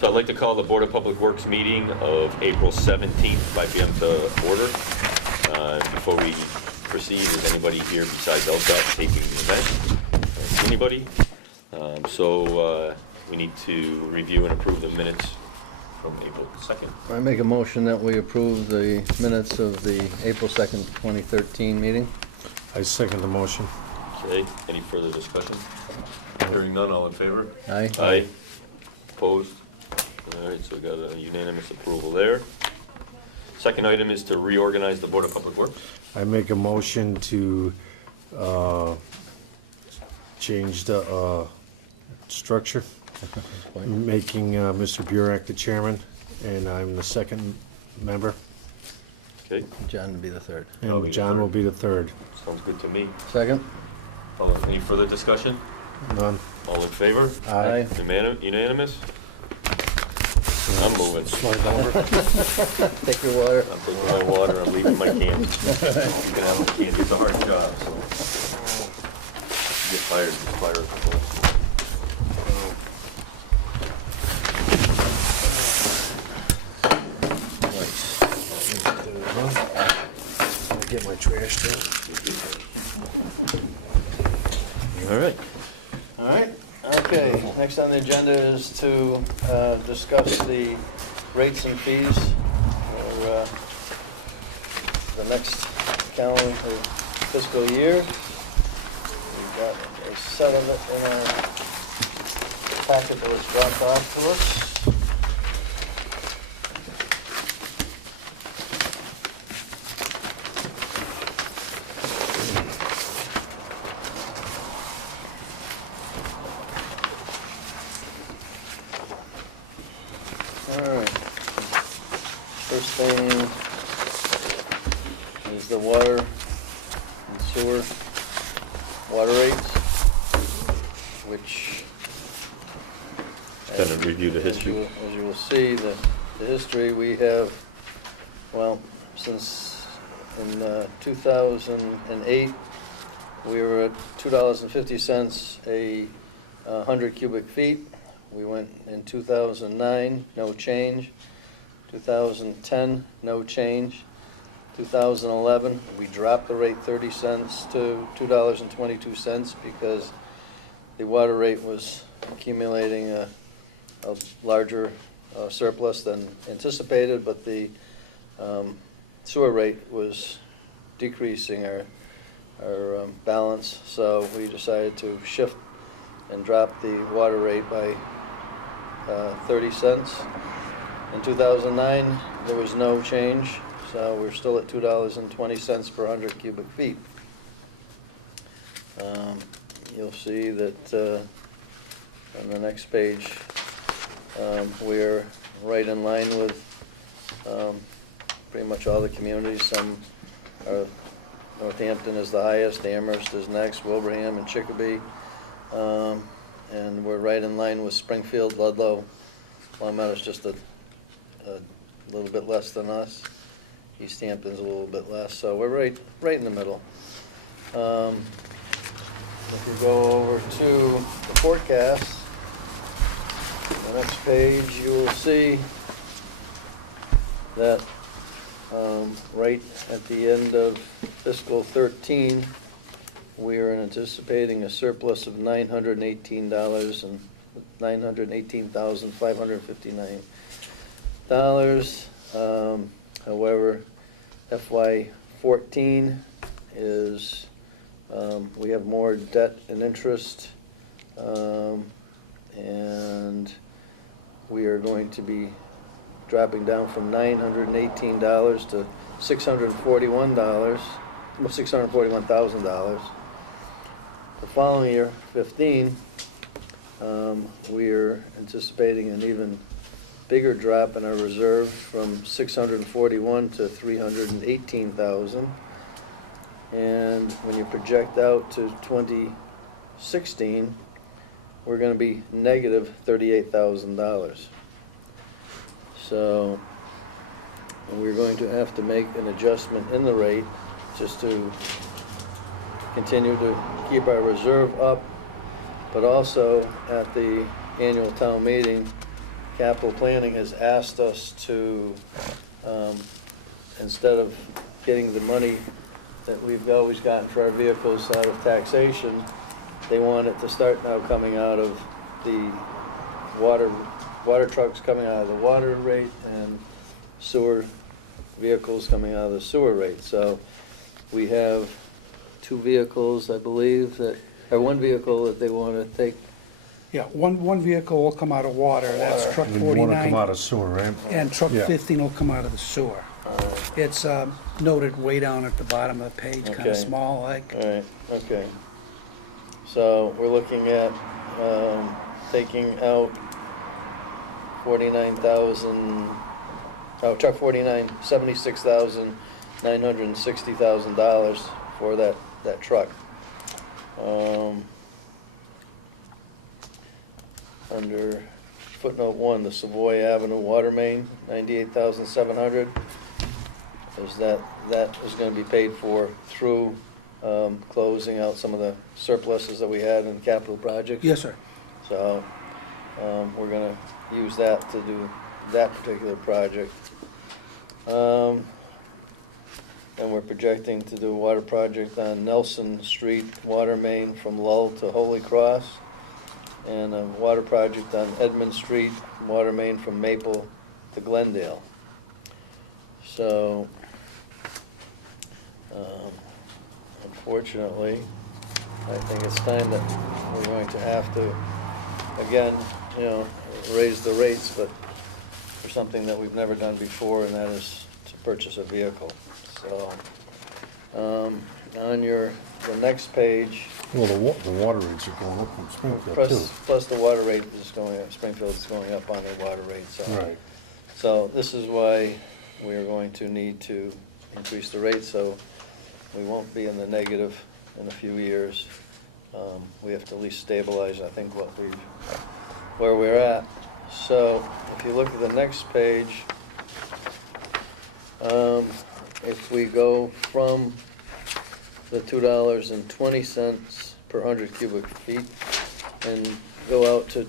So I'd like to call the Board of Public Works meeting of April 17th, 5 p.m. to order. Before we proceed, is anybody here besides LDOT taping the event? Anybody? We need to review and approve the minutes from April 2nd. I make a motion that we approve the minutes of the April 2nd, 2013 meeting. I second the motion. Okay, any further discussion? Hearing none, all in favor? Aye. Aye. Opposed? All right, so we got a unanimous approval there. Second item is to reorganize the Board of Public Works. I make a motion to change the structure, making Mr. Burek the chairman, and I'm the second member, Okay, John would be the third. I'll be and the John third. will be the third. sounds good to me. Second? Any further discussion? None. All in favor? Aye. Unanimous? I'm moving. Slide over. Take your water. I'm taking my water, I'm leaving my candy. You can have my candy, it's a hard job, so. Get fired, just fire a couple. Get my trash too. All right. All right, okay. Next on the agenda is to discuss the rates and fees for the next calendar fiscal year. We've got a set of it in our packet that was dropped off to us. Alright, first thing is the water and sewer water rates, which Kind of review the history. As you will see, the history we have, well, since in 2008, we were at $2.50 a 100 cubic feet. We went in 2009, no change. 2010, no change. 2011, we dropped the rate 30 cents to $2.22 because the water rate was accumulating a larger surplus than anticipated, but the sewer rate was decreasing our balance, so we decided to shift and drop the water rate by 30 cents. In 2009, there was no change, so we're still at $2.20 per 100 cubic feet. You'll see that on the next page, we're right in line with pretty much all the communities. Some are, Northampton is the highest, Amherst is next, Wilbraham and Chicopee. And we're right in line with Springfield, Ludlow. Long Meadow's just a little bit less than us. East Hampton's a little bit less, so we're right in the middle. If you go over to the forecast, the next page, you will see that right at the end of fiscal 13, we are anticipating a surplus of $918,559. However, FY14 is we have more debt and interest, and we are going to be dropping down from $918 to $641,000. The following year, 15, we are anticipating an even bigger drop in our reserve from 641 to 318,000. And when you project out to 2016, we're going to be negative $38,000. So we're going to have to make an adjustment in the rate just to continue to keep our reserve up, but also at the annual town meeting, capital planning has asked us to, instead of getting the money that we've always gotten for our vehicles out of taxation, they want it to start now coming out of the water trucks coming out of the water rate and sewer vehicles coming out of the sewer rate. So we have two vehicles, I believe, or one vehicle that they want to take. Yeah, one vehicle will come out of water, that's truck And one will come 49, out of sewer, right? and truck Yeah. 15 will come out of the sewer. It's noted way down at the bottom of the page, kind Okay. of small, like, All right, okay. So we're looking at taking out 49,000, truck 49, $76,960,000 for that truck. Under footnote 1, the Savoy Avenue water main, $98,700. That is going to be paid for through closing out some of the surpluses that we had in capital projects. yes, sir. So we're going to use that to do that particular project. And we're projecting to do a water project on Nelson Street water main from Lull to Holy Cross, and a water project on Edmund Street water main from Maple to Glendale. So unfortunately, I think it's time that we're going to have to, again, raise the rates, but for something that we've never done before, and that is to purchase a vehicle. So, on the next page, Well, the water rates are going up in Springfield too. plus the water rate is going up, Springfield is going up on their water rate, so. Right. So this is why we are going to need to increase the rate, so we won't be in the negative in a few years. We have to at least stabilize, I think, where we're at. So if you look at the next page, if we go from the $2.20 per 100 cubic feet and go up to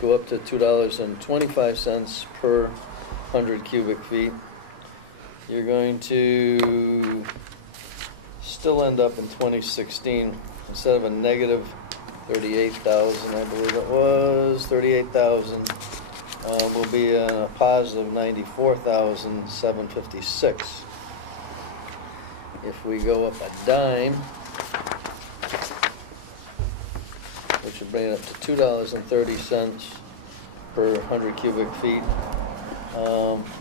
$2.25 per 100 cubic feet, you're going to still end up in 2016, instead of a negative 38,000, I believe it was, 38,000, will be a positive 94,756. If we go up a dime, which would bring it up to $2.30 per 100 cubic feet,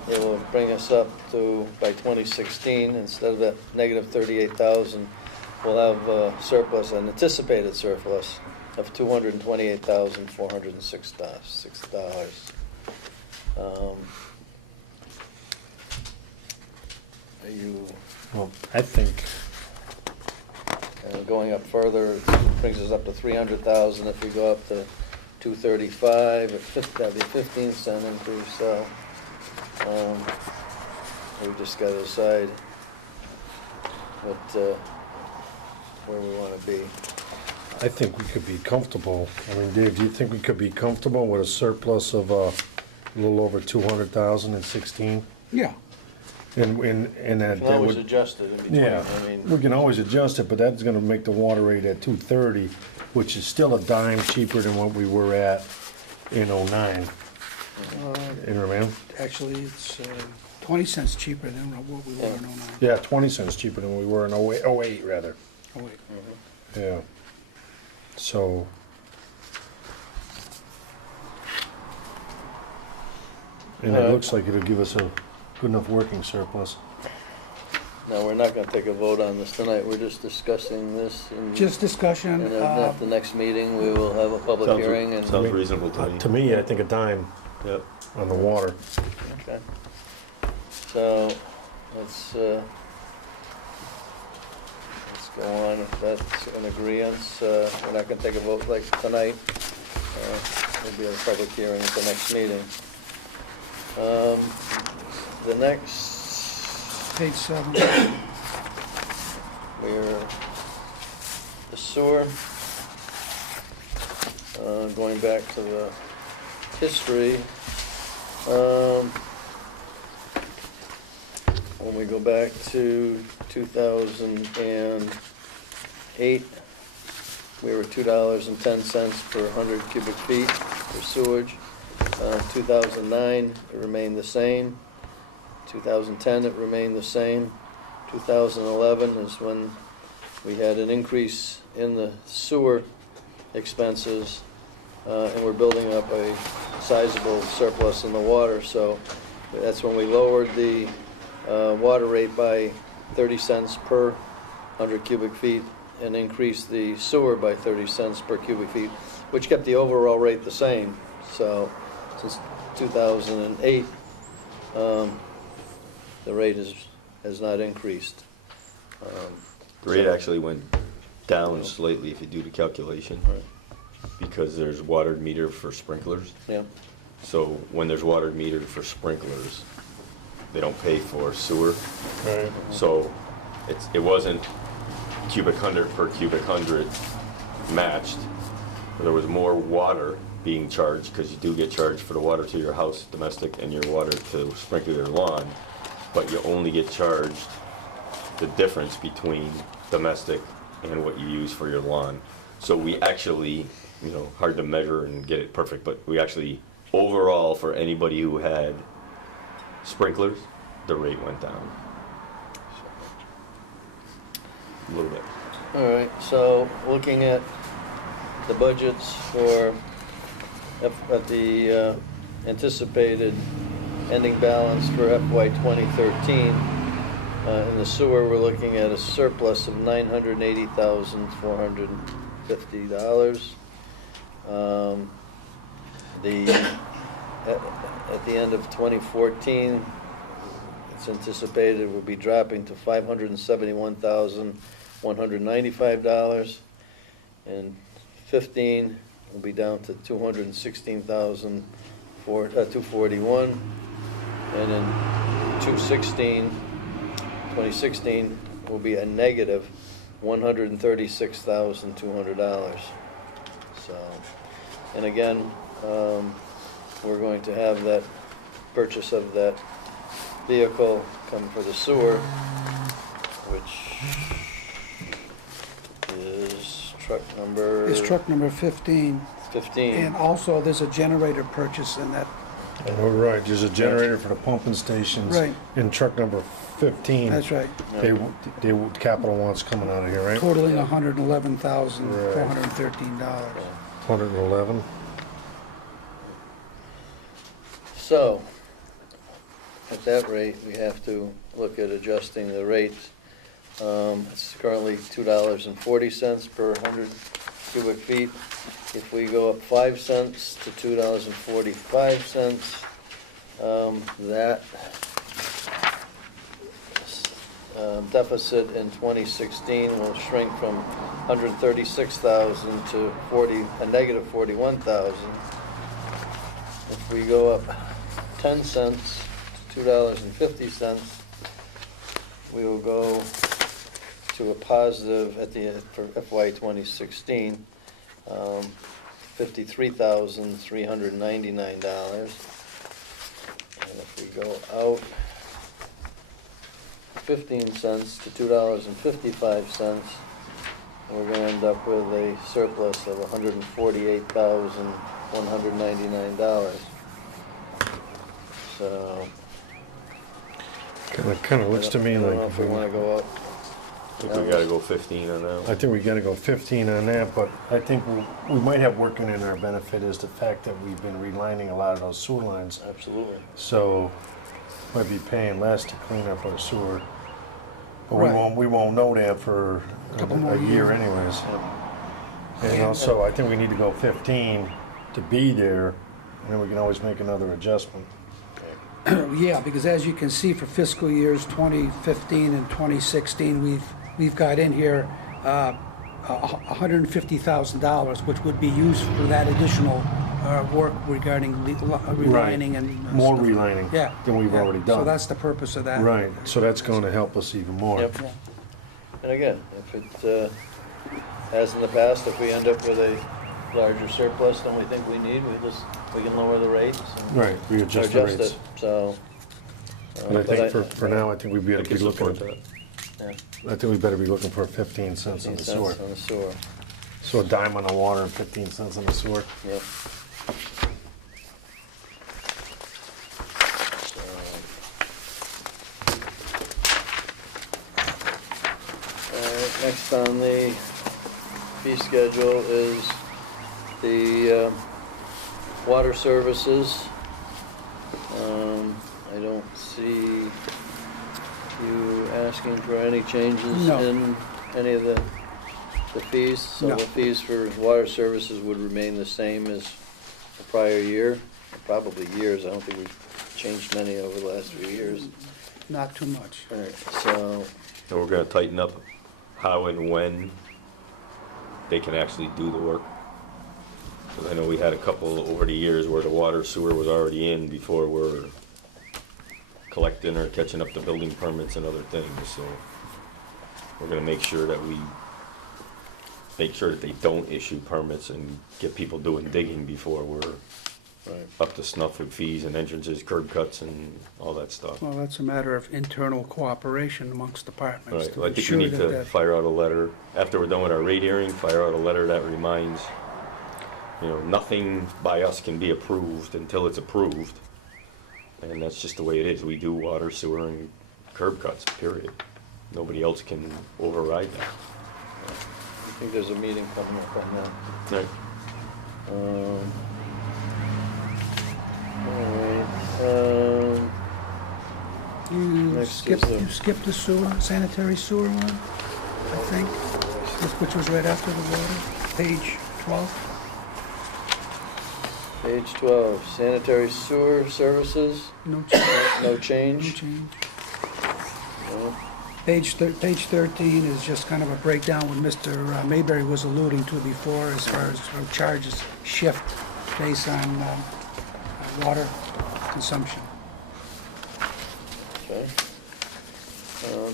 it will bring us up to, by 2016, instead of that negative 38,000, we'll have a surplus, an anticipated surplus of $228,406. Well, I think, Going up further, it brings us up to 300,000. If we go up to 235, that'd be a 15-cent increase, so we just got to decide where we want to be. I think we could be comfortable. I mean, Dave, do you think we could be comfortable with a surplus of a little over 200,000 in 16? Yeah, And You that can always would, adjust it in between. yeah, I mean, we can always adjust it, but that's gonna make the water rate at 230, which is still a dime cheaper than what we were at in '09. You know what I mean? actually, it's 20 cents cheaper than what we were in '09. Yeah, 20 cents cheaper than we were in '08 rather. Oh, wait. Yeah. So, and it looks like it'll give us a good enough working surplus. no, we're not going to take a vote on this tonight. We're just discussing this. Just discussion, And then at the next meeting, we will have a public hearing and. Sounds reasonable to me. To me, I think a dime Yep. on the water. Okay. So, let's go on if that's an agreeance. We're not gonna take a vote like tonight. There'll be a public hearing at the next meeting. The next, page 7. we're, the sewer, going back to the history, when we go back to 2008, we were $2.10 per 100 cubic feet for sewage. 2009, it remained the same. 2010, it remained the same. 2011 is when we had an increase in the sewer expenses, and we're building up a sizable surplus in the water. So that's when we lowered the water rate by 30 cents per 100 cubic feet and increased the sewer by 30 cents per cubic feet, which kept the overall rate the same. So since 2008, the rate has not increased. The rate actually went down slightly if you do the calculation, Right. because there's water meter for sprinklers. Yeah, So when there's water metered for sprinklers, they don't pay for sewer. Right. So it wasn't cubic hundred per cubic hundred matched. There was more water being charged, because you do get charged for the water to your house, domestic, and your water to sprinkle your lawn, but you only get charged the difference between domestic and what you use for your lawn. So we actually, hard to measure and get it perfect, but we actually, overall, for anybody who had sprinklers, the rate went down. A little bit. all right, so looking at the budgets for, at the anticipated ending balance for FY 2013, in the sewer, we're looking at a surplus of $980,450. At the end of 2014, it's anticipated will be dropping to $571,195. And 15 will be down to $216,241. And in 2016 will be a negative $136,200. So, and again, we're going to have that purchase of that vehicle come for the sewer, which is truck number... It's truck number 15. 15. And also, there's a generator purchase in that. Oh, right, there's a generator for the pumping stations. Right. In truck number 15. That's right. Capital wants coming out of here, right? Totaling $111,413. 111. So, at that rate, we have to look at adjusting the rates. It's currently $2.40 per 100 cubic feet. If we go up 5 cents to $2.45, that deficit in 2016 will shrink from 136,000 to a negative 41,000. If we go up 10 cents to $2.50, we will go to a positive at the for FY 2016, $53,399. And if we go out 15 cents to $2.55, we're going to end up with a surplus of $148,199. So, Kind of looks to me I don't like... know if we want to go up. I think we gotta go 15 on that I one. think we gotta go 15 on that, but I think we might have working in our benefit is the fact that we've been relining a lot of those sewer lines. Absolutely. So, might be paying less to clean up our sewer. But Right. we won't know that for Couple more a year years. anyways. Yeah. And also, I think we need to go 15 to be there, and then we can always make another adjustment. Yeah, because as you can see, for fiscal years 2015 and 2016, we've got in here $150,000, which would be used for that additional work regarding relining and More stuff. relining Yeah. than we've yeah. already done. So that's the purpose of that. Right, so that's going to help us even more. Yep. Yeah. And again, if it, as in the past, if we end up with a larger surplus than we think we need, we can lower the rates. And Right, we adjust the adjust rates. it, so. But I think for now, I think we'd be I able to can be looking, support that. Yeah, I think we better be looking for 15 cents on 15 the cents sewer. on the sewer, So a dime on the water and 15 cents on the sewer. yep. Next on the fee schedule is the water services. I don't see you asking for any changes No. in any of the fees. So No. the fees for water services would remain the same as the prior year, probably years. I don't think we've changed many over the last few years. Not too much. All right, so, And we're gonna tighten up how and when they can actually do the work. Because I know we had a couple over the years where the water sewer was already in before we're collecting or catching up the building permits and other things, so we're gonna make sure that they don't issue permits and get people doing digging before we're right. up to snuff with fees and entrances, curb cuts and all that stuff. Well, that's a matter of internal cooperation amongst departments Right, to well, I think we ensure need that to that. fire out a letter, after we're done with our rate hearing, fire out a letter that reminds, nothing by us can be approved until it's approved. And that's just the way it is. We do water, sewer, and curb cuts, period. Nobody else can override that. I think there's a meeting coming up on that. Right. All right, You Next is the- skipped the sewer, sanitary sewer one, I think, which was right after the water, page 12. page 12, sanitary sewer services, No change. no No change. change. No. Page 13 is just kind of a breakdown what Mr. Mayberry was alluding to before as far as how charges shift based on water consumption. Okay.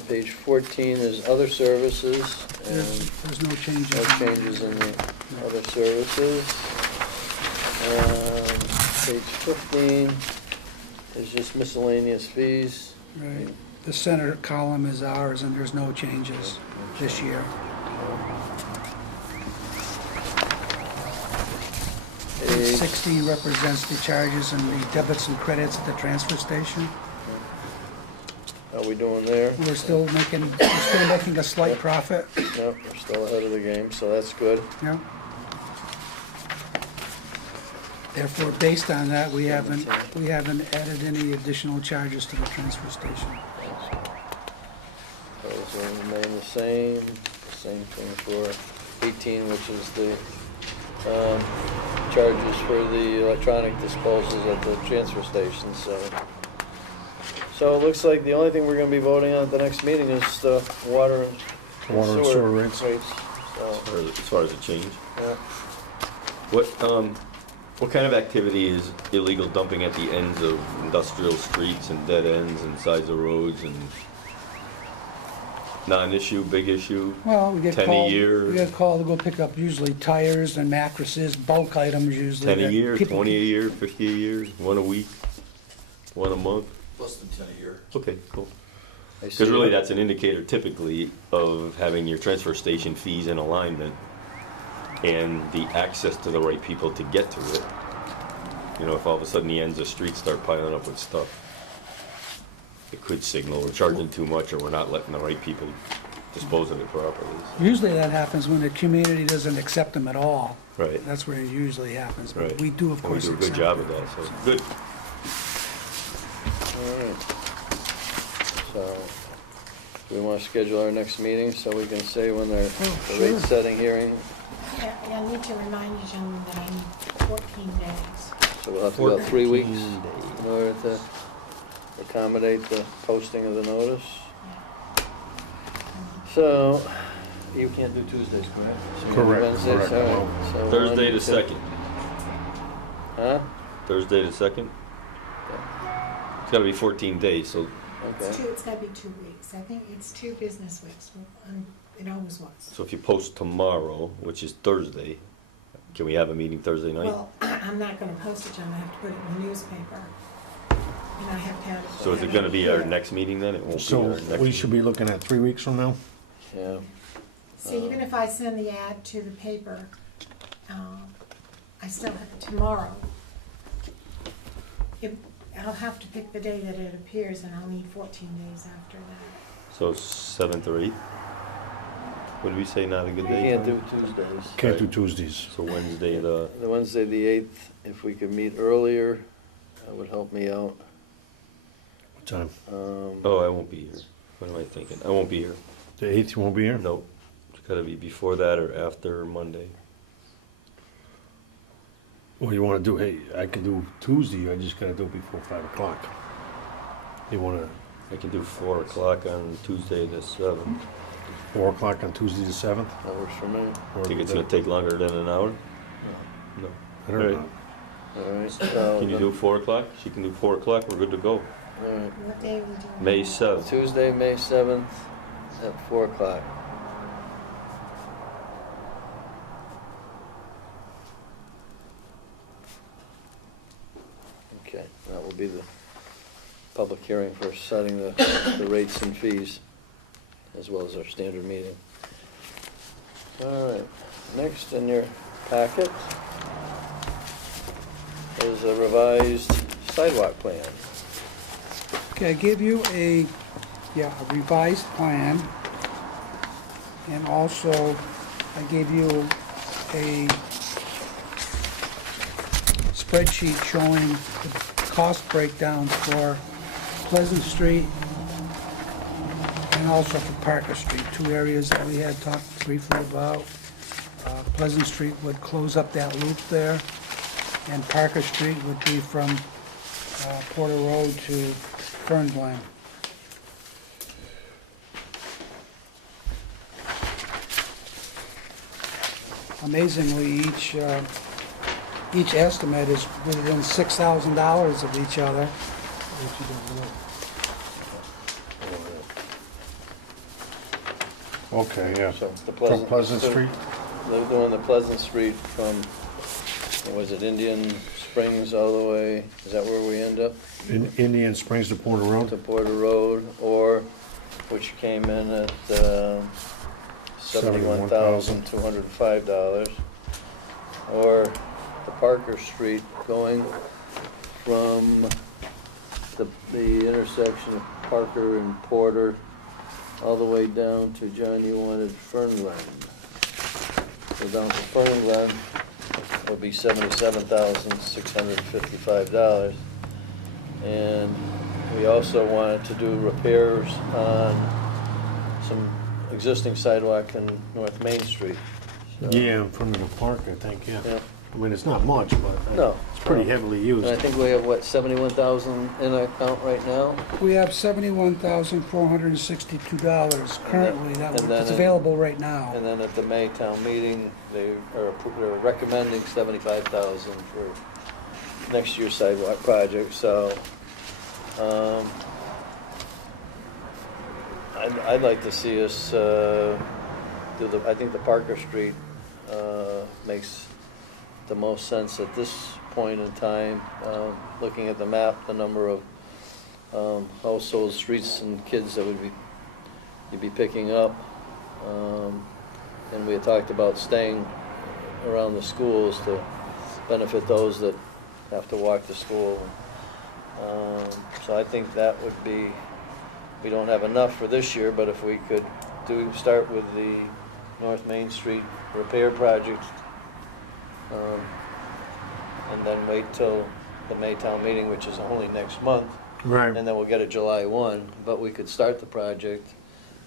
Page 14 is other services, and There's no changes. no changes in the other services. Page 15 is just miscellaneous fees. Right. The center column is ours, and there's no changes this year. Page Page 16 represents the charges and the debits and credits at the transfer station. How we doing there? We're still making a slight profit, Yep, we're still ahead of the game, so that's good. yeah. Therefore, based on that, we haven't added any additional charges to the transfer station. Those will remain the same thing for 18, which is the charges for the electronic disposals at the transfer station, so it looks like the only thing we're gonna be voting on at the next meeting is the water and Water and sewer rates. So, As far as a change. yeah. What kind of activity is illegal dumping at the ends of industrial streets and dead ends and sides of roads and non-issue, big issue? Well, we get 10 a called, year? we get called to go pick up usually tires and mattresses, bulk items usually. 10 a that year, people 20 a year, 50 a year, one a week, one a month? Less than 10 a year. Okay, cool. I Because see. really, that's an indicator typically of having your transfer station fees in alignment and the access to the right people to get to it. If all of a sudden the ends of streets start piling up with stuff, it could signal we're charging too much or we're not letting the right people dispose of it properly. Usually that happens when the community doesn't accept them at all. Right, That's where it usually happens, but right. we do, of And we course, do a good accept job it. of that, so, good. All right. So, do we want to schedule our next meeting so we can say when the sure. rate setting hearing? Yeah, I need to remind you, gentlemen, that I need 14 days. So we'll have to go 3 weeks 14 days. in order to accommodate the posting of the notice. So, you can't do Tuesdays, correct? So you do Correct, Wednesdays, correct. all right. So Thursday 1, the 2 2nd. Huh? Thursday the 2nd? It's gotta be 14 days, so Okay. It's got to be 2 weeks. I think it's 2 business weeks. It always was. if you post tomorrow, which is Thursday, Can we have a meeting Thursday night? Well, I'm not gonna post it, John, I have to put it in the newspaper. And I have to have it. So is it gonna be our next meeting then? It won't be So our next we meeting? should be looking at 3 weeks from now? Yeah, See, even if I send the ad to the paper, I still have it tomorrow. I'll have to pick the day that it appears, and I'll need 14 days after that. So 7th or 8th? What did we say, not a good we day? can't Tom? do Tuesdays. Can't do Tuesdays. So Wednesday, the, The Wednesday, the 8th, if we could meet earlier, that would help me out. What time? oh, I won't be here. What am I thinking? I won't be here. The 8th, you won't be here? Nope. It's gotta be before that or after Monday. What you wanna do? Hey, I could do Tuesday, I just gotta do it before 5 o'clock. You wanna, I can do 4 o'clock on Tuesday the 7th. 4 o'clock on Tuesday the 7th? That works for me. Or Think it's gonna take longer than an hour? No. I don't know. All right. so Can you then- do 4 o'clock? She can do 4 o'clock, we're good to go. All right. What day are we doing? May 7th. Tuesday, May 7th at 4 o'clock. Okay, that will be the public hearing for setting the rates and fees, as well as our standard meeting. All right, next in your packet is a revised sidewalk plan. Okay, I gave you a revised plan, and also I gave you a spreadsheet showing the cost breakdown for Pleasant Street and also for Parker Street, two areas that we had talked briefly about. Pleasant Street would close up that loop there, and Parker Street would be from Porter Road to Fernglen. Amazingly, each estimate is within $6,000 of each other. Okay, yeah. So the From Pleasant so Street? They're doing the Pleasant Street from, what was it, Indian Springs all the way, is that where we end up? In Indian Springs to Porter To Road? Porter Road, or, which came in at $71,205. Or the Parker Street going from the intersection of Parker and Porter all the way down to John, you wanted Fernglen. So down to Fernglen would be $77,655. And we also wanted to do repairs on some existing sidewalk in North Main Street. So- Yeah, in front of the park, I think, yeah. Yeah. I mean, it's not much, but No. it's pretty heavily used. And I think we have, what, 71,000 in our account right now? We have $71,462 currently And then that's in- available right now. And then at the Maytown meeting, they're recommending 75,000 for next year's sidewalk project, so, I'd like to see us, do I think the Parker Street, makes the most sense at this point in time, looking at the map, the number of, households, streets and kids that you'd be picking up. And we had talked about staying around the schools to benefit those that have to walk to school. So I think that would be, we don't have enough for this year, but if we could start with the North Main Street repair project, and then wait till the Maytown meeting, which is only next month, Right. and then we'll get it July 1, but we could start the project.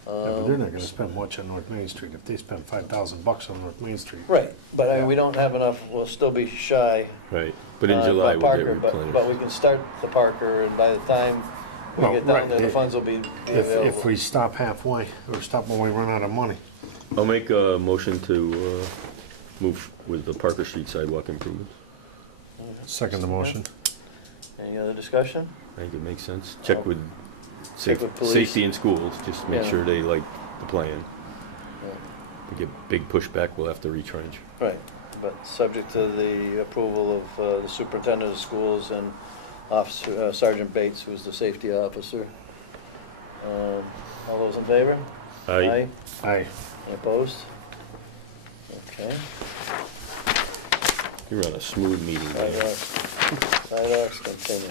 Yeah, but they're not gonna spend much on North Main Street. If they spend $5,000 on North Main Street. Right, but I mean, we don't have enough, we'll still be shy. Right, but in on July we'll Parker, get But we replenished. can start the Parker, and by the time we Well, get down right, there, the if- funds will be If available. we stop halfway, or stop when we run out of money. I'll make a motion to move with the Parker Street sidewalk improvements. Second the motion. Any other discussion? I think it makes sense. Check with Check with police. safety in schools, just make Yeah. sure they like the plan. Yeah. If we get big pushback, we'll have to retrench. Right, but subject to the approval of the superintendent of schools and Officer Sergeant Bates, who's the safety officer. All those in favor? Aye. Aye. Any opposed? Okay. You're on a smooth meeting, man. Sidewalks continue.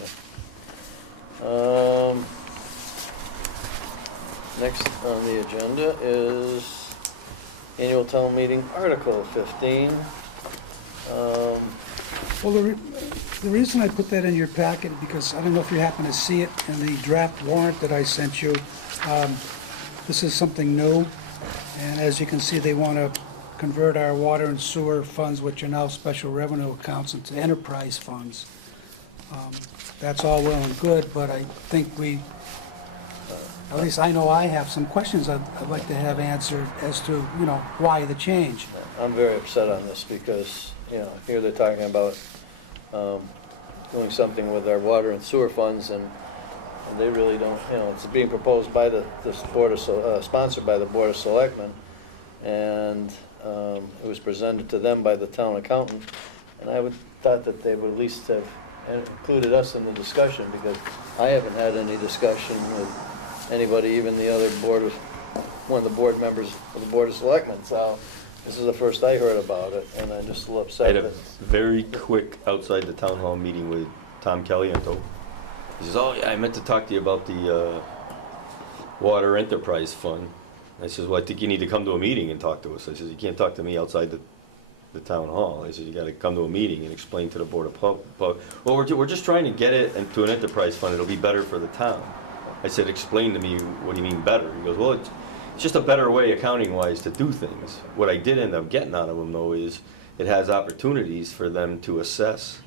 Next on the agenda is annual town meeting, Article 15. Well, the reason I put that in your packet, because I don't know if you happen to see it in the draft warrant that I sent you. This is something new, and as you can see, they want to convert our water and sewer funds, which are now special revenue accounts, into enterprise funds. That's all well and good, but I think at least I know I have some questions I'd like to have answered as to, why the change. I'm very upset on this because, here they're talking about doing something with our water and sewer funds, and they really don't, it's being proposed by this board of, sponsored by the Board of Selectmen, and it was presented to them by the town accountant, and I would thought that they would at least have included us in the discussion, because I haven't had any discussion with anybody, even the other one of the board members of the Board of Selectmen, so this is the first I heard about it, and I'm just a little I upset had a that, very quick outside the town hall meeting with Tom Caliento. He says, "Oh, yeah, I meant to talk to you about the Water Enterprise Fund." I says, "Well, I think you need to come to a meeting and talk to us." I says, "You can't talk to me outside the town hall." I said, "You got to come to a meeting and explain to the Board of Well, we're just trying to get it into an enterprise fund. It'll be better for the town." I said, "Explain to me, what do you mean better?" He goes, "Well, it's just a better way accounting-wise to do things." What I did end up getting out of him, though, is it has opportunities for them to assess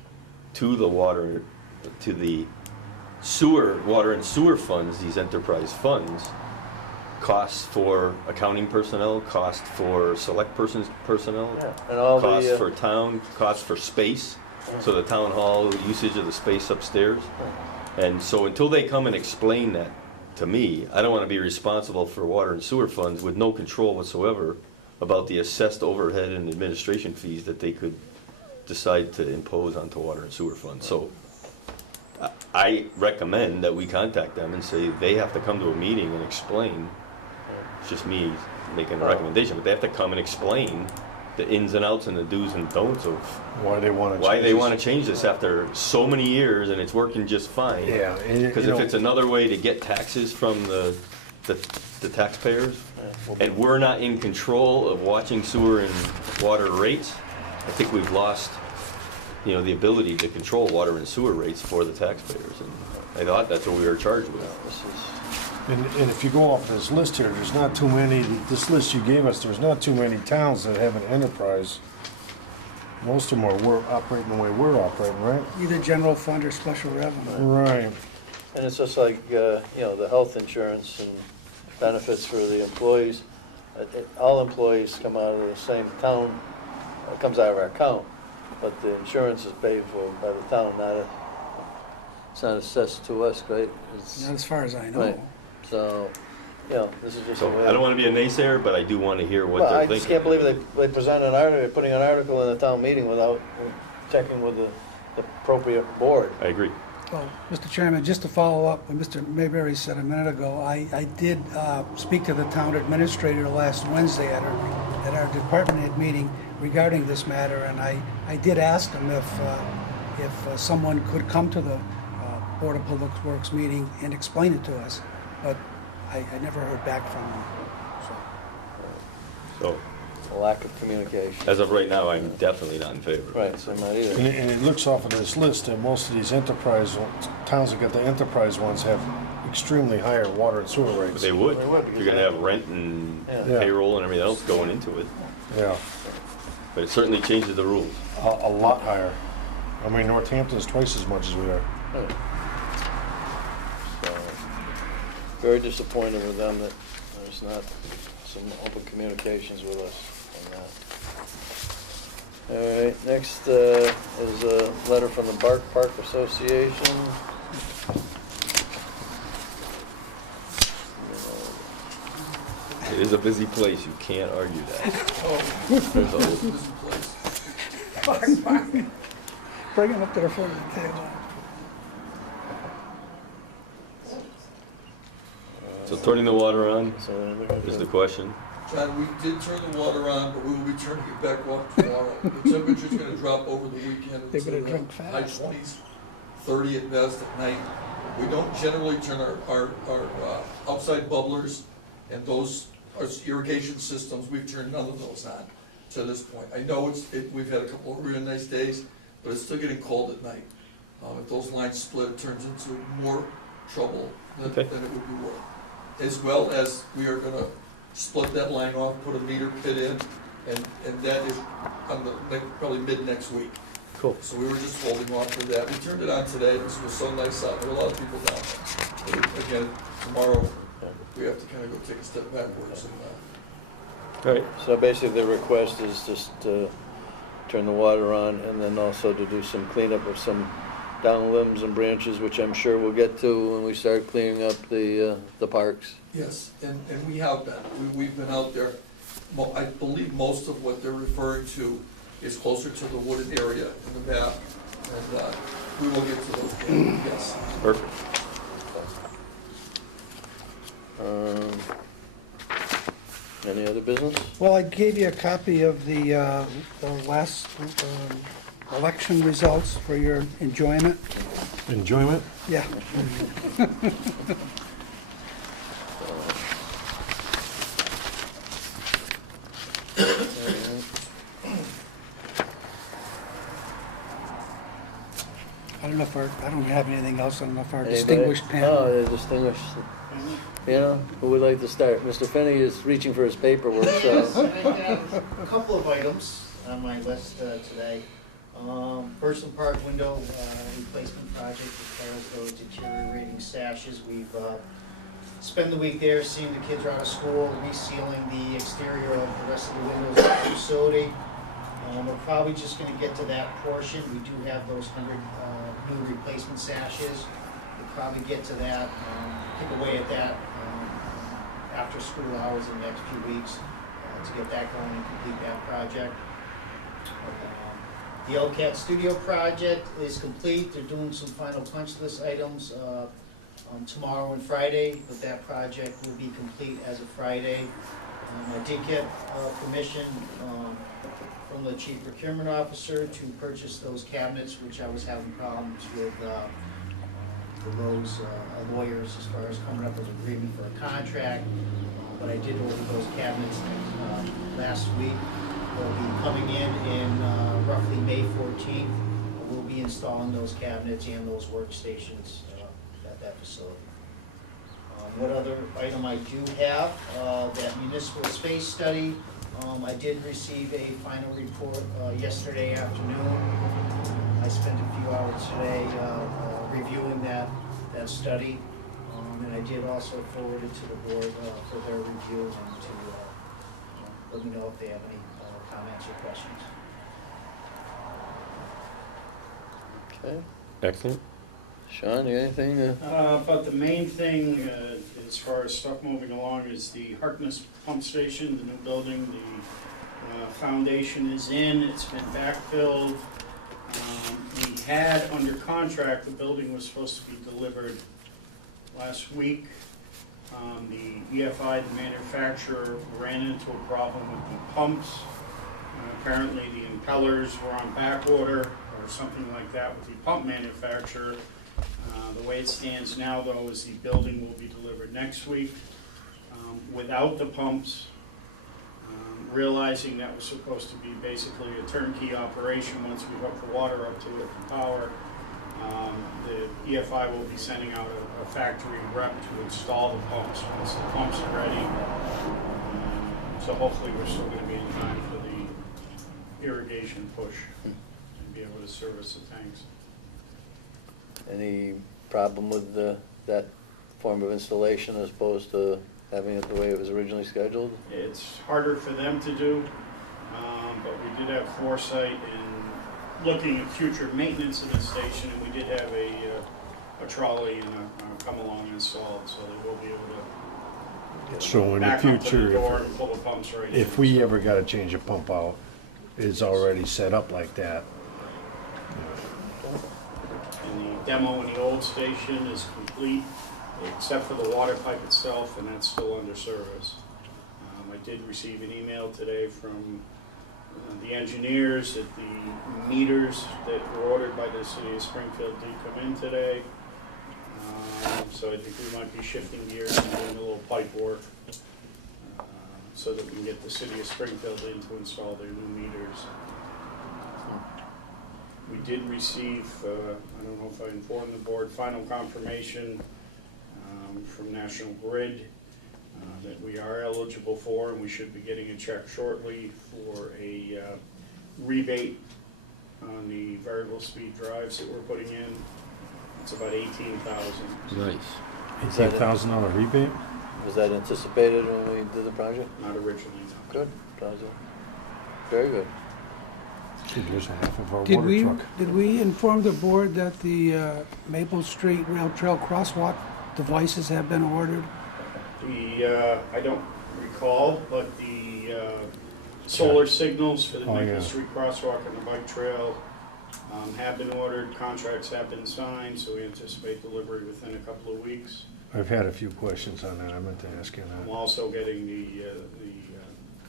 to the water and sewer funds, these enterprise funds, costs for accounting personnel, cost for select personnel, yeah, and all the... costs for town, costs for space, so the town hall, usage of the space upstairs. And so until they come and explain that to me, I don't want to be responsible for water and sewer funds with no control whatsoever about the assessed overhead and administration fees that they could decide to impose onto water and sewer funds. So I recommend that we contact them and say they have to come to a meeting and explain. It's just me making a recommendation, but they have to come and explain the ins and outs and the do's and don'ts of Why they want to. why they want to change this after so many years and it's working just fine. Yeah. Because if it's another way to get taxes from the taxpayers, and we're not in control of watching sewer and water rates, I think we've lost, the ability to control water and sewer rates for the taxpayers. And I thought that's what we were charged with. This is... And if you go off this list here, there's not too many, this list you gave us, there's not too many towns that have an enterprise. Most of them are operating the way we're operating, right? Either general fund or special revenue. Right. And it's just like, the health insurance and benefits for the employees. All employees come out of the same town, it comes out of our account, but the insurance is paid for by the town, it's not assessed to us, right? Not as far as I know. Right. So, this is just a So way. I don't want to be a naysayer, but I do want to hear what Well, they're I thinking. just can't believe they present an article, they're putting an article in the town meeting without checking with the appropriate board. I agree. Well, Mr. Chairman, just to follow up what Mr. Mayberry said a minute ago, I did speak to the town administrator last Wednesday at our department head meeting regarding this matter, and I did ask him if someone could come to the Board of Public Works meeting and explain it to us, but I never heard back from him. So A lack of communication. as of right now, I'm definitely not in favor. Right, so I'm not either. And it looks off of this list that most of these enterprise, towns that got the enterprise ones have extremely higher water and sewer But rates. they would. They would, because You're going to they- have rent and Yeah. payroll and everything else going into it. Yeah, But it certainly changes the rules. a lot higher. I mean, Northampton's twice as much as we are. Right. So, very disappointed with them that there's not some open communications with us on that. All right, next is a letter from the Bark Park Association. It is a busy place. You can't argue that. There's a Bring them up to the front of the table. So turning the water on So, is the question. John, we did turn the water on, but we will be turning it back off tomorrow. The temperature's gonna drop over the weekend They're into gonna the drink high fast. 20s, 30 at best at night. We don't generally turn our outside bubblers and those, our irrigation systems, we've turned none of those on to this point. I know we've had a couple of really nice days, but it's still getting cold at night. If those lines split, it turns into more trouble than Okay. it would be worth. As well as we are gonna split that line off, put a meter pit in, and that is on probably mid-next week. Cool. So we were just holding off for that. We turned it on today, this was so nice out, there were a lot of people down there. But again, tomorrow, we have to kind of go take a step backwards and, All right. So basically, the request is just to turn the water on and then also to do some cleanup of some down limbs and branches, which I'm sure we'll get to when we start cleaning up the parks. yes, and we have been, we've been out there. I believe most of what they're referring to is closer to the wooded area in the back, and we will get to those, yes. Perfect. Any other business? Well, I gave you a copy of the last election results for your enjoyment. Enjoyment? Yeah. I don't know if I don't have anything else. I don't know if our Anybody? distinguished panel. Oh, the distinguished. Yeah, who would like to start? Mr. Finney is reaching for his paperwork, so. I have a couple of items on my list today. Person Park window replacement project as far as those deteriorating sashes. We've spent the week there, seeing the kids are out of school, resealing the exterior of the rest of the windows of the facility. We're probably just gonna get to that portion. We do have those 100 new replacement sashes. We'll probably get to that, pick away at that after school hours in the next few weeks to get that going and complete that project. The LCAT Studio project is complete. They're doing some final punch list items tomorrow and Friday, but that project will be complete as of Friday. I did get permission from the chief procurement officer to purchase those cabinets, which I was having problems with those lawyers as far as coming up with an agreement for a contract. But I did order those cabinets last week. They'll be coming in roughly May 14th. We'll be installing those cabinets and those workstations at that facility. What other item I do have, that municipal space study, I did receive a final report yesterday afternoon. I spent a few hours today reviewing that study, and I did also forward it to the board for their review and to let me know if they have any comments or questions. Okay, Excellent. Sean, you got anything? But the main thing, as far as stuff moving along, is the Harkness Pump Station, the new building. The foundation is in, it's been backfilled. We had under contract, the building was supposed to be delivered last week. The EFI, the manufacturer, ran into a problem with the pumps. Apparently the impellers were on back order or something like that with the pump manufacturer. The way it stands now, though, is the building will be delivered next week without the pumps. Realizing that was supposed to be basically a turnkey operation once we hook the water up to it for power. The EFI will be sending out a factory rep to install the pumps once the pumps are ready. So hopefully we're still going to be in time for the irrigation push and be able to service the tanks. Any problem with that form of installation as opposed to having it the way it was originally scheduled? It's harder for them to do, but we did have foresight in looking at future maintenance of the station, and we did have a trolley and a come-along installed, so they will be able to So in the back up to the future, door and pull the pumps right in. if we ever gotta change a pump out, is already set up like that. And the demo in the old station is complete, except for the water pipe itself, and that's still under service. I did receive an email today from the engineers that the meters that were ordered by the city of Springfield did come in today. So I think we might be shifting gears and doing a little pipe work so that we can get the city of Springfield in to install their new meters. We did receive, I don't know if I informed the board, final confirmation from National Grid that we are eligible for, and we should be getting a check shortly for a rebate on the variable speed drives that we're putting in. It's about $18,000. Nice. $18,000 rebate? Was that anticipated when we did the project? Not originally, no. Good, very good. Here's half of our Did water we, truck. did we inform the board that the Maple Street Rail Trail crosswalk devices have been ordered? I don't recall, but the solar signals for the Oh, Maple yeah. Street crosswalk and the bike trail have been ordered, contracts have been signed, so we anticipate delivery within a couple of weeks. I've had a few questions on that, I meant to ask you I'm that. also getting the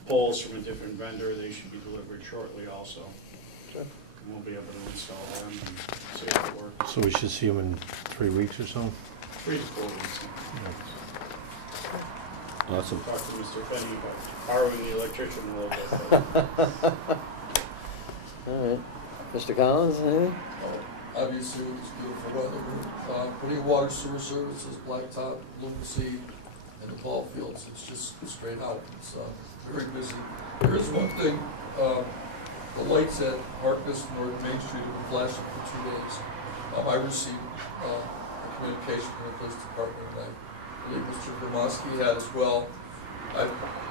poles from a different vendor, they should be delivered shortly also. Good. And we'll be able to install them and see how it works. So we should see them in 3 weeks or so? 3 to 4 weeks. Awesome. Talk to Mr. Fenny about borrowing the electrician a little bit. All right. Mr. Collins, anything? Obviously, it's beautiful weather. We're putting water sewer services, Blacktop, Lumency, and the ball fields. It's just straight out. It's very busy. There is one thing, the lights at Harkness North Main Street have been flashing for 2 days. I received a communication from the police department, and I believe Mr. Gromowski had as well.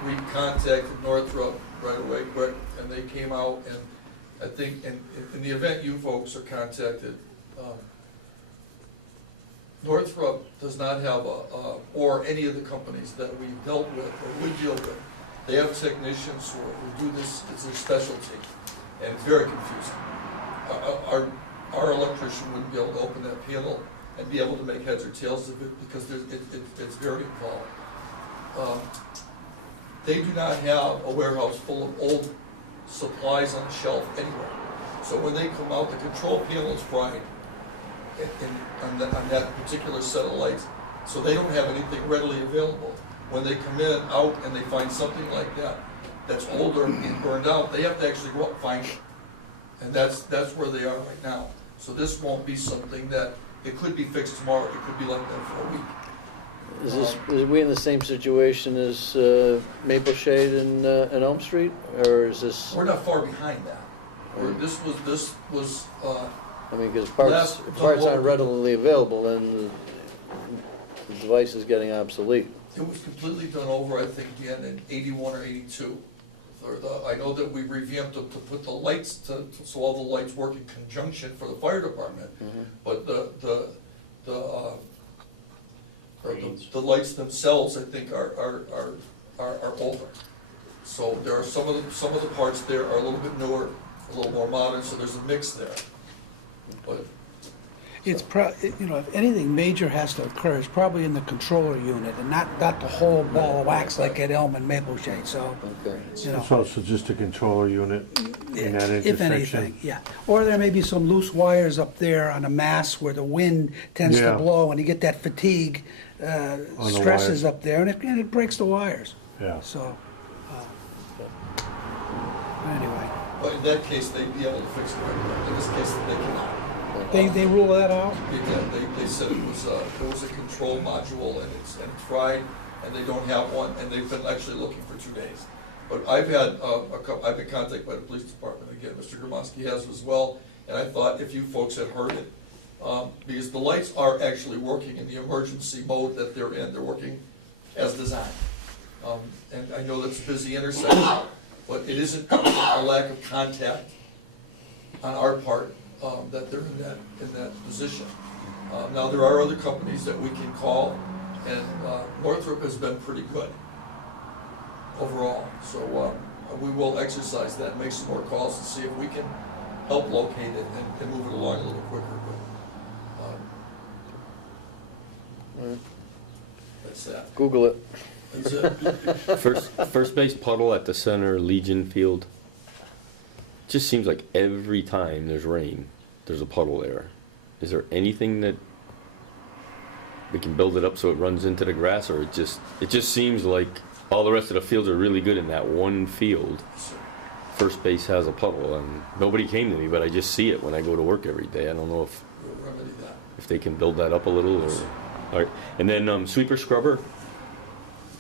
We contacted Northrop right away, quick, and they came out, and I think in the event you folks are contacted, Northrop does not have or any of the companies that we've dealt with or would deal with, they have technicians who do this, it's their specialty, and it's very confusing. Our electrician wouldn't be able to open that panel and be able to make heads or tails of it because it's very involved. They do not have a warehouse full of old supplies on the shelf anywhere. So when they come out, the control panel is fried on that particular set of lights. So they don't have anything readily available. When they come in, out, and they find something like that, that's older and burned out, they have to actually go out and find it. And that's where they are right now. So this won't be something that, it could be fixed tomorrow, it could be like that for a week. Is we in the same situation as Maple Shade and Elm Street, or is this? We're not far behind that. This was I mean, because if parts aren't readily available, then the device is getting obsolete. it was completely done over, I think, again, in 81 or 82. I know that we revamped to put the lights, so all the lights work in conjunction for the fire department. Mhm. But the lights themselves, I think, are older. So there are some of the parts there are a little bit newer, a little more modern, so there's a mix there. But It's if anything major has to occur, it's probably in the controller unit and not the whole ball of wax like at Elm and Maple Shade, so, Okay. So just a controller unit in that intersection? if anything, yeah. Or there may be some loose wires up there on a mast where the wind tends to Yeah. blow and you get that fatigue, the stresses wires. up there and it breaks the wires, Yeah. so. Anyway, But in that case, they'd be able to fix it right. In this case, they cannot. they rule that out? They said it was a control module and it's fried, and they don't have one, and they've been actually looking for 2 days. But I've had I've been contacted by the police department again, Mr. Gromowski has as well, and I thought if you folks had heard it, because the lights are actually working in the emergency mode that they're in, they're working as designed. And I know that's a busy intersection, but it isn't a lack of contact on our part that they're in that position. Now, there are other companies that we can call, and Northrop has been pretty good overall. So we will exercise that, make some more calls and see if we can help locate it and move it along a little quicker, but, that's that. Google it. That's it. First base puddle at the center Legion Field. Just seems like every time there's rain, there's a puddle there. Is there anything that we can build it up so it runs into the grass, or it just seems like all the rest of the fields are really good in that one field. First base has a puddle, and nobody came to me, but I just see it when I go to work every day. I don't know if We'll remedy that. they can build that up a little, or all right. And then sweeper scrubber.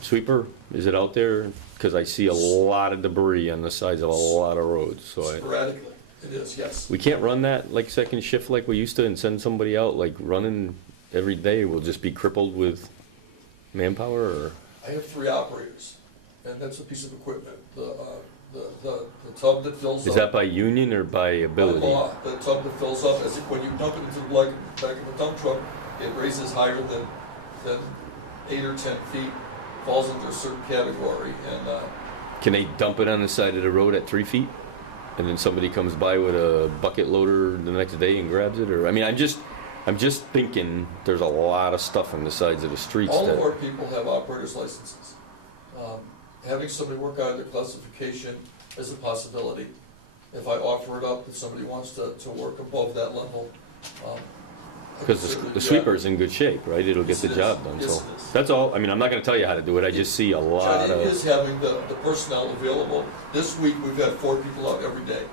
Sweeper, is it out there? Because I see a lot of debris on the sides of a lot of roads. So Sporadically, it is, yes. we can't run that like second shift like we used to, and send somebody out like running every day. We'll just be crippled with manpower, or I have 3 operators, and that's a piece of equipment. The tub that fills up. is that by union or by ability? By law, the tub that fills up, as if when you dump it into the back of the dump truck, it raises higher than 8 or 10 feet, falls into a certain category, and Can they dump it on the side of the road at 3 feet, and then somebody comes by with a bucket loader the next day and grabs it? Or I mean, I'm just thinking there's a lot of stuff on the sides of the streets. all that, of our people have operators licenses. Having somebody work out of their classification is a possibility. If I offer it up, if somebody wants to work above that level. I Because could certainly the do sweeper's that. in good shape, right? It'll get Yes, the it is. job done. Yes, So it is. that's all. I mean, I'm not going to tell you how to do it. I just see a John, lot it is of. having the personnel available. This week, we've had 4 people out every day.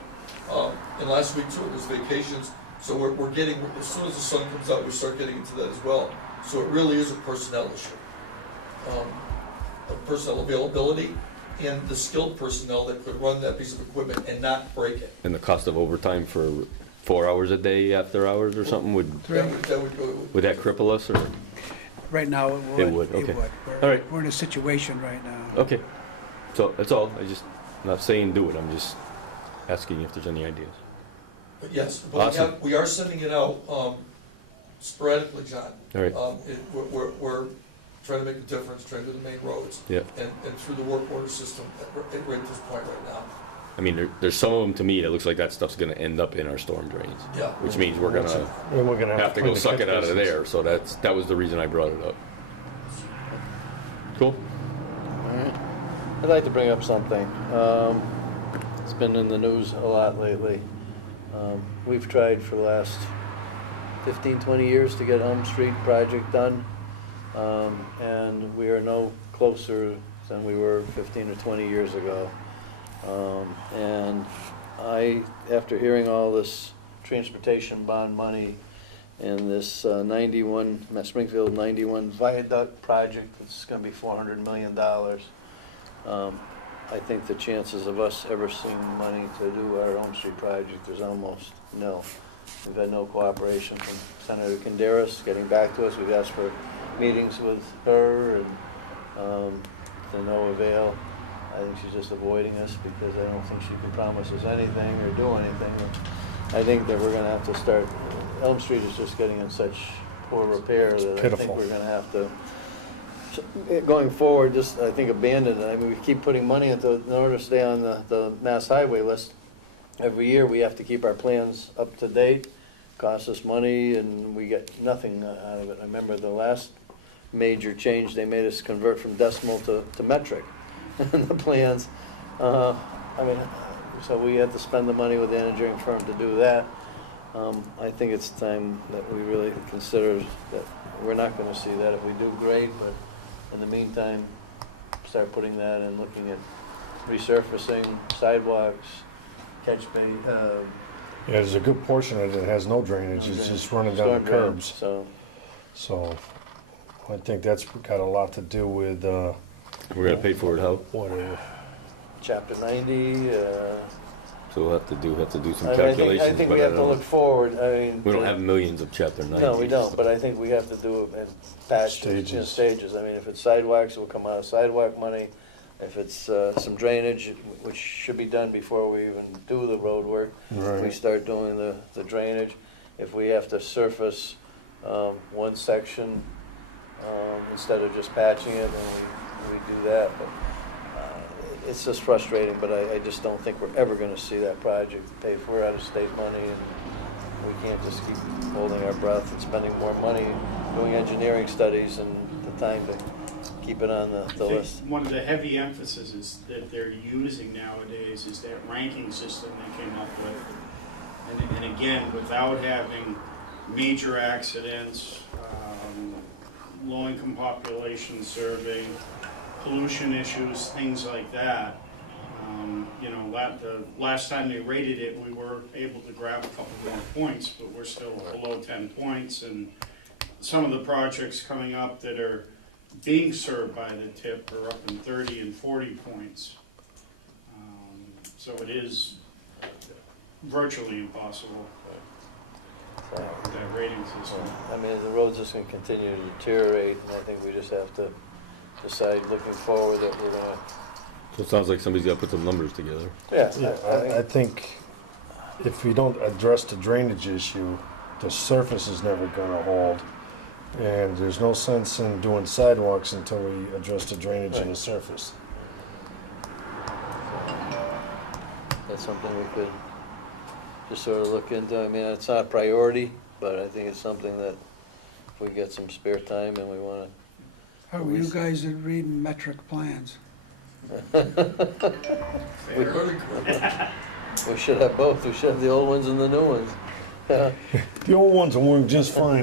And last week too, it was vacations, so we're getting, as soon as the sun comes out, we start getting into that as well. So it really is a personnel issue. Of personnel availability and the skilled personnel that could run that piece of equipment and not break it. And the cost of overtime for 4 hours a day after hours or something would That would go. that cripple us, or? Right now, it would. It would, okay. We're- All right. We're in a situation right now. Okay. So that's all. I'm not saying do it. I'm just asking if there's any ideas. But yes, but Awesome. we are sending it out sporadically, John. All right. We're trying to make a difference, trying to do the main roads. Yeah. And through the work order system right at this point right now. I mean, there's some of them to me that looks like that stuff's going to end up in our storm drains. Yeah. Which means we're going to And we're gonna have to clean go the suck catch it out of basins. there. So that was the reason I brought it up. Cool. All right. I'd like to bring up something. It's been in the news a lot lately. We've tried for the last 15, 20 years to get Elm Street project done. And we are no closer than we were 15 or 20 years ago. And after hearing all this transportation bond money and this Springfield 91 viaduct project, it's gonna be $400 million. I think the chances of us ever seeing money to do our Elm Street project is almost nil. We've had no cooperation from Senator Kinderas getting back to us. We've asked for meetings with her and to no avail. I think she's just avoiding us because I don't think she can promise us anything or do anything. I think that we're gonna have to start, Elm Street is just getting in such poor repair that I think pitiful. we're gonna have to, going forward, just, I think, abandon it. I mean, we keep putting money into, in order to stay on the Mass Highway list. Every year, we have to keep our plans up to date, costs us money, and we get nothing out of it. I remember the last major change, they made us convert from decimal to metric in the plans. So we had to spend the money with the engineering firm to do that. I think it's time that we really consider that we're not gonna see that. If we do, great, but in the meantime, start putting that and looking at resurfacing sidewalks, catch basin, Yeah, there's a good portion of it that has no drainage, it's just running down storm the drain. curbs. So I think that's got a lot to do with, We're going to pay for it how? whatever. Chapter 90, So we'll have to do some I mean, calculations. I think but we I have to don't- look forward, I mean. We don't have millions of Chapter 90. No, we don't, but I think we have to do it in batches, in Stages. stages. I mean, if it's sidewalks, it will come out of sidewalk money. If it's some drainage, which should be done before we even do the road work, we Right. start doing the drainage. If we have to surface one section instead of just patching it, then we do that. But it's just frustrating, but I just don't think we're ever gonna see that project paid for out of state money, and we can't just keep holding our breath and spending more money doing engineering studies and the time to keep it on the I think list. one of the heavy emphases that they're using nowadays is that ranking system they came up with. And again, without having major accidents, low-income population survey, pollution issues, things like that. You know, the last time they rated it, we were able to grab a couple more points, but we're still below 10 points. And some of the projects coming up that are being served by the TIP are up in 30 and 40 points. So it is virtually impossible So, with that rating system. I mean, the road's just gonna continue to deteriorate, and I think we just have to decide looking forward that we're gonna, So it sounds like somebody's gotta put some numbers together. yeah, I think if we don't address the drainage issue, the surface is never gonna hold. And there's no sense in doing sidewalks until we address the drainage in the surface. that's something we could just sort of look into. I mean, it's not a priority, but I think it's something that if we get some spare time and we wanna. Oh, you guys are reading metric plans. We should have both. We should have the old ones and the new ones. The old ones will work just fine.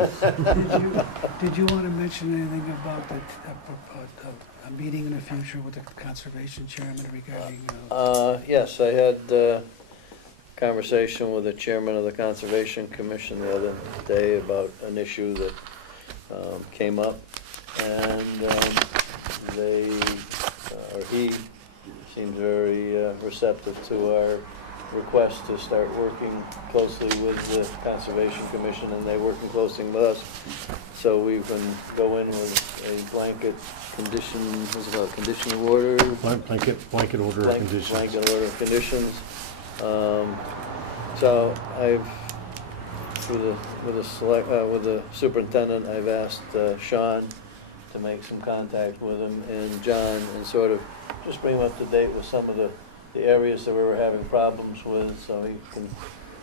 Did you want to mention anything about a meeting in the future with the conservation chairman regarding, Yes, I had a conversation with the chairman of the Conservation Commission the other day about an issue that came up, and they, or he, seemed very receptive to our request to start working closely with the Conservation Commission, and they're working closely with us. So we can go in with a blanket condition, what's it called, condition of order? Blanket order of conditions. Blanket order of conditions. So I've, with the superintendent, I've asked Sean to make some contact with him and John, and sort of just bring him up to date with some of the areas that we were having problems with, so he can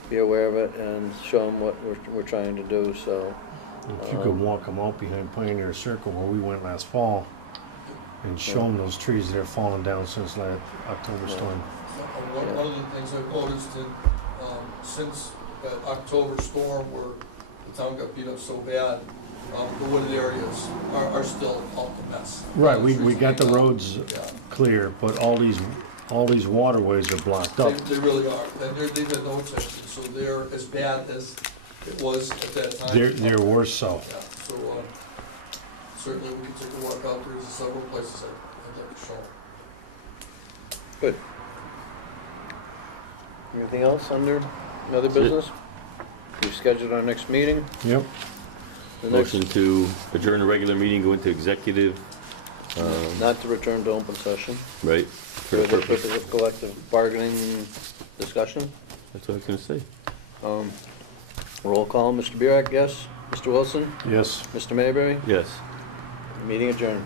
be aware of it and show him what we're trying to do, so. If you could walk them out behind Pioneer Circle where we went last fall and show them those trees that are falling down since last October storm. One of the things I've noticed in, since that October storm where the town got beat up so bad, the wooded areas are still all a mess. Right, we got the roads Yeah. clear, but all these waterways are blocked up. They really are, and they've had no attention, so they're as bad as it was at that time. They're worse so. Yeah, so, certainly we can take a walk out there, there's several places I'd like to show. Good. Anything else under other That's it. business? We've scheduled our next meeting. Yep. The next, Motion to adjourn the regular meeting, go into executive, not to return to open session, right? for For the purpose. purpose of collective bargaining discussion. That's what I was gonna say. Roll call, Mr. Burek, yes. Mr. Wilson? Yes. Mr. Mayberry? Yes. Meeting adjourned.